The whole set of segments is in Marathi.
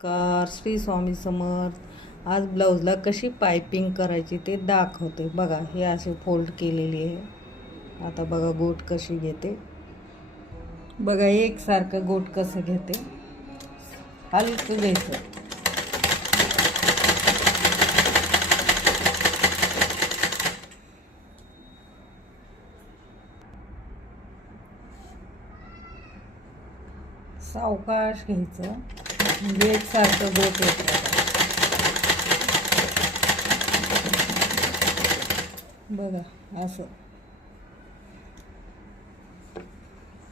श्री स्वामी समर्थ। आज ब्लाऊजला कशी पायपिंग करायची ते दाखवते बघा। हे असे फोल्ड केलेली आहे। आता बघा गोट कशी घेते बघा। एकसारखं गोट कसं घेते, हलकं घ्यायचं। सावकाश घ्यायचं म्हणजे एकसारखं गोट येतं बघा। असं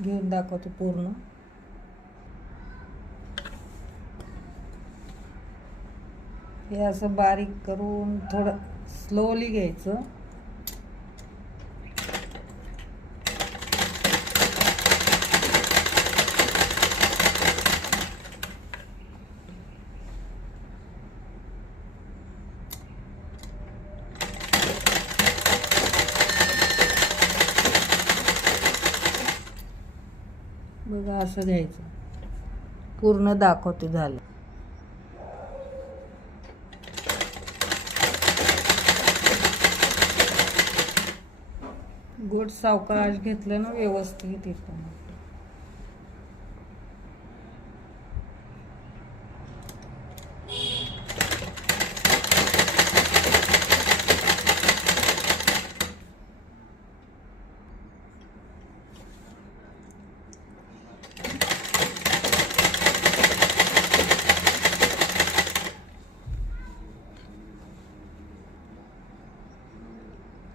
घेऊन दाखवतो पूर्ण। हे असं बारीक करून थोडं स्लोली घ्यायचं। बघा असं घ्यायचं पूर्ण दाखवते झालं। गोट सावकाश घेतलं ना व्यवस्थित येतं।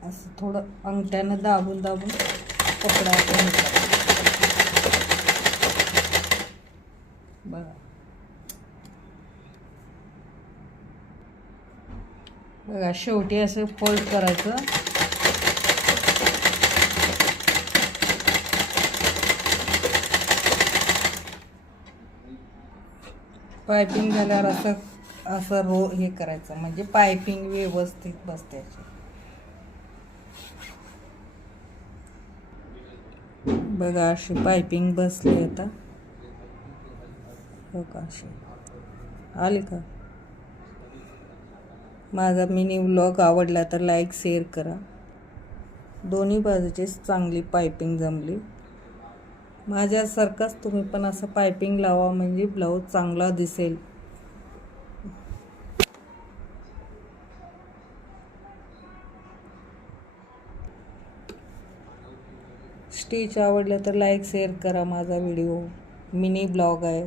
असं थोडं अंगठ्यानं दाबून दाबून पकडायचं बघा। बघा शेवटी असं फोल्ड करायचं। पायपिंग झाल्यावर असं असं हे करायचं म्हणजे पायपिंग व्यवस्थित बसते। बघा अशी पायपिंग बसली आता हो का। अशी आली का। माझा मिनी व्लॉग आवडला तर लाईक शेअर करा। दोन्ही बाजूची चांगली पायपिंग जमली। माझ्यासारखंच तुम्ही पण असं पायपिंग लावा म्हणजे ब्लाऊज चांगला दिसेल। स्टिच आवडलं तर लाईक शेअर करा। माझा व्हिडिओ मिनी ब्लॉग आहे।